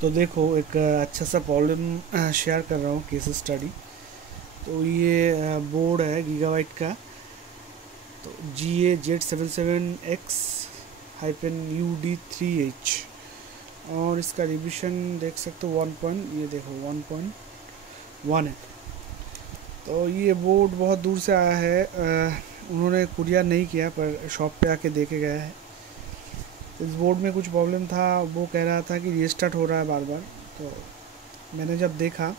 तो देखो एक अच्छा सा प्रॉब्लम शेयर कर रहा हूँ, केस स्टडी। तो ये बोर्ड है गीगाबाइट का। तो GA-Z77X-UD3H, और इसका रिविजन देख सकते हो 1 पॉइंट, ये देखो 1.1 है। तो ये बोर्ड बहुत दूर से आया है, उन्होंने कुरियर नहीं किया पर शॉप पे आके देखे गए हैं। इस बोर्ड में कुछ प्रॉब्लम था, वो कह रहा था कि रीस्टार्ट हो रहा है बार बार। तो मैंने जब देखा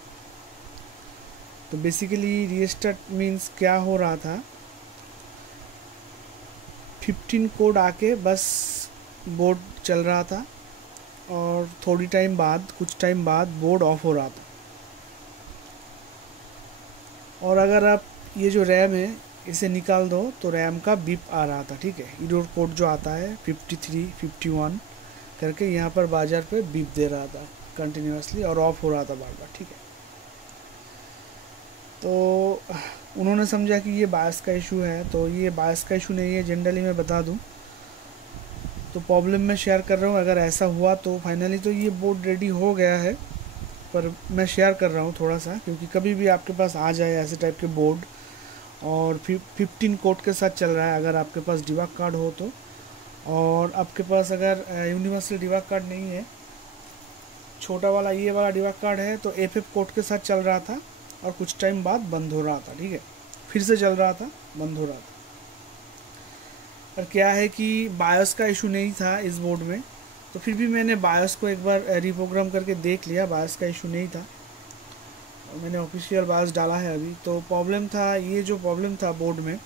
तो बेसिकली रीस्टार्ट मीन्स क्या हो रहा था, 15 कोड आके बस बोर्ड चल रहा था, और थोड़ी टाइम बाद, कुछ टाइम बाद बोर्ड ऑफ हो रहा था। और अगर आप ये जो रैम है इसे निकाल दो तो रैम का बीप आ रहा था, ठीक है। इडोर कोड जो आता है 53 51 करके यहाँ पर बाजार पे बीप दे रहा था कंटिन्यूसली, और ऑफ हो रहा था बार बार, ठीक है। तो उन्होंने समझा कि ये बायस का इशू है। तो ये बायस का इशू नहीं है, जनरली मैं बता दूं तो प्रॉब्लम मैं शेयर कर रहा हूँ। अगर ऐसा हुआ तो फाइनली तो ये बोर्ड रेडी हो गया है, पर मैं शेयर कर रहा हूँ थोड़ा सा, क्योंकि कभी भी आपके पास आ जाए ऐसे टाइप के बोर्ड और 15 कोड के साथ चल रहा है, अगर आपके पास डिबग कार्ड हो तो। और आपके पास अगर यूनिवर्सल डिबग कार्ड नहीं है, छोटा वाला ये वाला डिबग कार्ड है, तो FF कोड के साथ चल रहा था और कुछ टाइम बाद बंद हो रहा था, ठीक है। फिर से चल रहा था, बंद हो रहा था। पर क्या है कि बायोस का इशू नहीं था इस बोर्ड में, तो फिर भी मैंने बायोस को एक बार रीप्रोग्राम करके देख लिया, बायोस का इशू नहीं था। और मैंने ऑफिशियल बायोस डाला है अभी। तो प्रॉब्लम था, ये जो प्रॉब्लम था बोर्ड में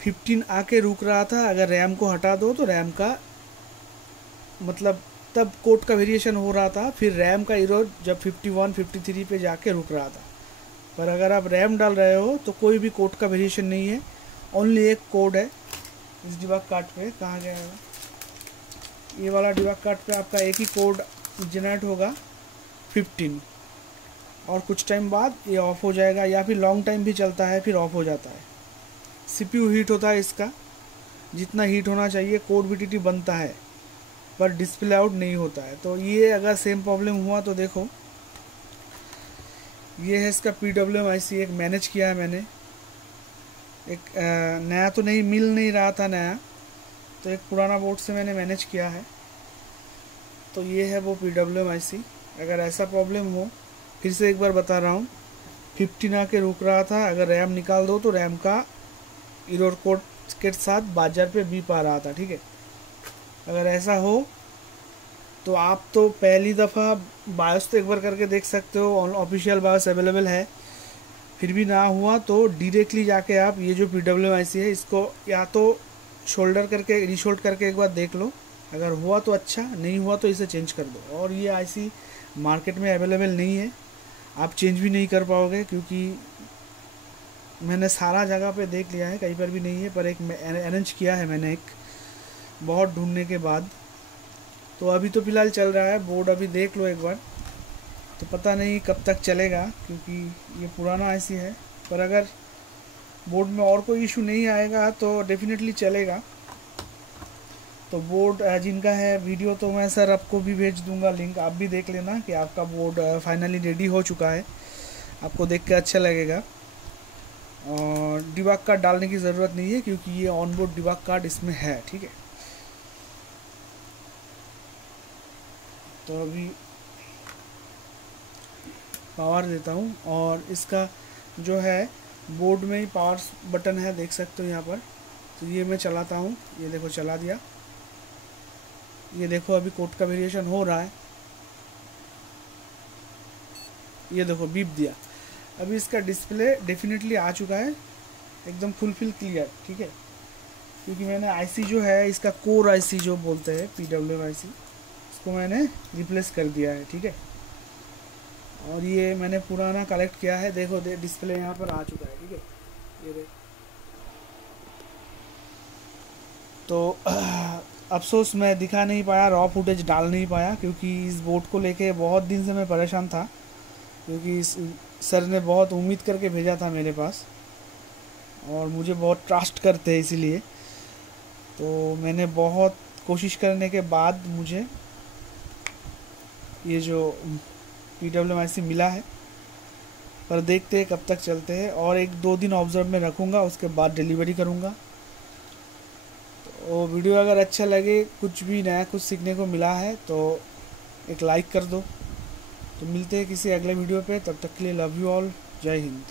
15 आके रुक रहा था। अगर रैम को हटा दो तो रैम का मतलब तब कोड का वेरिएशन हो रहा था, फिर रैम का इरोज जब 51 53 पे जाके रुक रहा था। पर अगर आप रैम डाल रहे हो तो कोई भी कोड का वेरिएशन नहीं है, ओनली एक कोड है इस डिबग कार्ड पे। कहाँ गया है ये वाला डिबग कार्ड पे? आपका एक ही कोड जनरेट होगा 15, और कुछ टाइम बाद ये ऑफ हो जाएगा, या फिर लॉन्ग टाइम भी चलता है फिर ऑफ हो जाता है। CPU हीट होता है इसका, जितना हीट होना चाहिए कोड VTT बनता है, पर डिस्प्ले आउट नहीं होता है। तो ये अगर सेम प्रॉब्लम हुआ तो देखो, ये है इसका PWM IC, एक मैनेज किया है मैंने। एक नया तो नहीं मिल नहीं रहा था नया, तो एक पुराना बोर्ड से मैंने मैनेज किया है। तो ये है वो PWM IC। अगर ऐसा प्रॉब्लम हो, फिर से एक बार बता रहा हूँ, 15 आके रुक रहा था, अगर रैम निकाल दो तो रैम का इरर कोड के साथ बाजार पे बीप आ रहा था, ठीक है। अगर ऐसा हो तो आप तो पहली दफ़ा बायोस तो एक बार करके देख सकते हो, ऑफिशियल बायोस अवेलेबल है। फिर भी ना हुआ तो डायरेक्टली जाके आप ये जो PWM IC है इसको या तो शोल्डर करके रीशोल्ड करके एक बार देख लो। अगर हुआ तो अच्छा, नहीं हुआ तो इसे चेंज कर दो। और ये IC मार्केट में अवेलेबल नहीं है, आप चेंज भी नहीं कर पाओगे, क्योंकि मैंने सारा जगह पे देख लिया है, कहीं पर भी नहीं है। पर एक अरेंज किया है मैंने एक, बहुत ढूंढने के बाद। तो अभी तो फ़िलहाल चल रहा है बोर्ड, अभी देख लो एक बार। तो पता नहीं कब तक चलेगा, क्योंकि ये पुराना IC है। पर अगर बोर्ड में और कोई इशू नहीं आएगा तो डेफिनेटली चलेगा। तो बोर्ड जिनका है, वीडियो तो मैं सर आपको भी भेज दूंगा लिंक, आप भी देख लेना कि आपका बोर्ड फाइनली रेडी हो चुका है। आपको देख के अच्छा लगेगा। और डिबग कार्ड डालने की ज़रूरत नहीं है, क्योंकि ये ऑनबोर्ड डिबग कार्ड इसमें है, ठीक है। तो अभी पावर देता हूँ, और इसका जो है बोर्ड में ही पावर बटन है, देख सकते हो यहाँ पर। तो ये मैं चलाता हूँ, ये देखो चला दिया। ये देखो अभी कोड का वेरिएशन हो रहा है, ये देखो बीप दिया। अभी इसका डिस्प्ले डेफिनेटली आ चुका है, एकदम फुलफिल क्लियर, ठीक है। क्योंकि मैंने IC जो है इसका कोर IC जो बोलते हैं PWM IC, इसको मैंने रिप्लेस कर दिया है, ठीक है। और ये मैंने पुराना कलेक्ट किया है, देखो डिस्प्ले यहाँ पर आ चुका है, ठीक है। ये देख, तो अफसोस मैं दिखा नहीं पाया, रॉ फुटेज डाल नहीं पाया, क्योंकि इस बोर्ड को लेके बहुत दिन से मैं परेशान था। क्योंकि सर ने बहुत उम्मीद करके भेजा था मेरे पास, और मुझे बहुत ट्रस्ट करते हैं इसीलिए। तो मैंने बहुत कोशिश करने के बाद मुझे ये जो PWMIC मिला है, पर देखते हैं कब तक चलते हैं। और 1-2 दिन ऑब्जर्व में रखूँगा, उसके बाद डिलीवरी करूँगा। तो वीडियो अगर अच्छा लगे, कुछ भी नया कुछ सीखने को मिला है तो एक लाइक कर दो। तो मिलते हैं किसी अगले वीडियो पे, तब तक के लिए लव यू ऑल, जय हिंद।